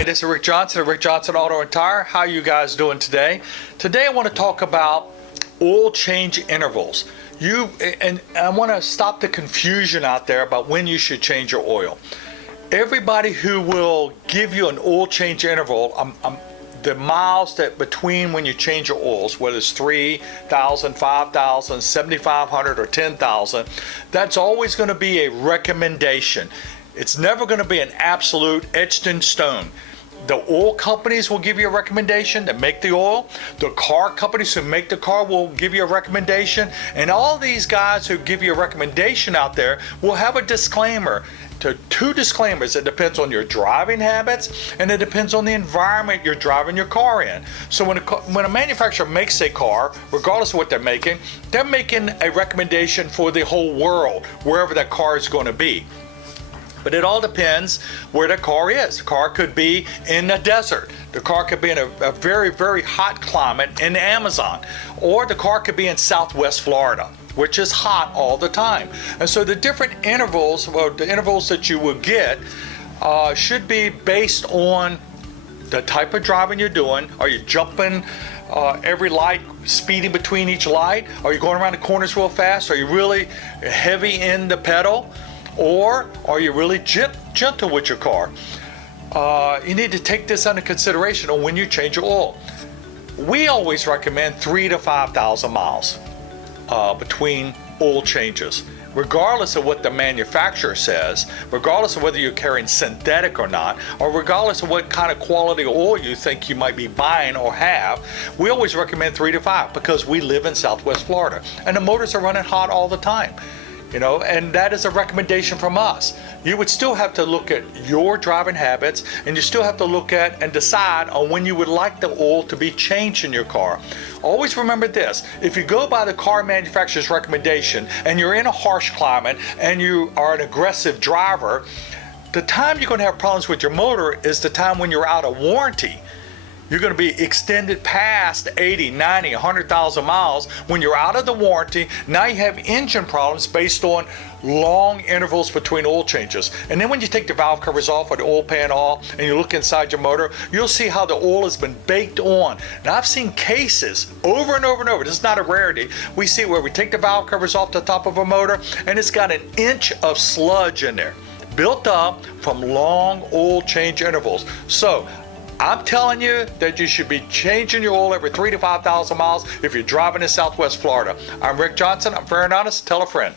Hi, this is Rick Johnson of Rick Johnson Auto and Tire. How you guys doing today? Today I want to talk about oil change intervals. And I want to stop the confusion out there about when you should change your oil. Everybody who will give you an oil change interval, the miles that between when you change your oils, whether it's 3,000, 5,000, 7,500, or 10,000, that's always going to be a recommendation. It's never going to be an absolute etched in stone. The oil companies will give you a recommendation to make the oil. The car companies who make the car will give you a recommendation. And all these guys who give you a recommendation out there will have a disclaimer. Two disclaimers. It depends on your driving habits and it depends on the environment you're driving your car in. So when a manufacturer makes a car, regardless of what they're making a recommendation for the whole world, wherever that car is going to be. But it all depends where the car is. The car could be in the desert. The car could be in a very, very hot climate in the Amazon. Or the car could be in Southwest Florida, which is hot all the time. And so the different intervals, the intervals that you will get should be based on the type of driving you're doing. Are you jumping every light, speeding between each light? Are you going around the corners real fast? Are you really heavy in the pedal? Or are you really gentle with your car? You need to take this under consideration on when you change your oil. We always recommend 3,000 to 5,000 miles between oil changes, regardless of what the manufacturer says, regardless of whether you're carrying synthetic or not, or regardless of what kind of quality oil you think you might be buying or have. We always recommend 3 to 5 because we live in Southwest Florida and the motors are running hot all the time. And that is a recommendation from us. You would still have to look at your driving habits, and you still have to look at and decide on when you would like the oil to be changed in your car. Always remember this: if you go by the car manufacturer's recommendation and you're in a harsh climate and you are an aggressive driver, the time you're going to have problems with your motor is the time when you're out of warranty. You're going to be extended past 80, 90, 100,000 miles when you're out of the warranty. Now you have engine problems based on long intervals between oil changes. And then when you take the valve covers off or the oil pan off and you look inside your motor, you'll see how the oil has been baked on. Now I've seen cases over and over and over. This is not a rarity. We see where we take the valve covers off the top of a motor and it's got an inch of sludge in there, built up from long oil change intervals. So I'm telling you that you should be changing your oil every 3,000 to 5,000 miles if you're driving in Southwest Florida. I'm Rick Johnson. I'm fair and honest. Tell a friend.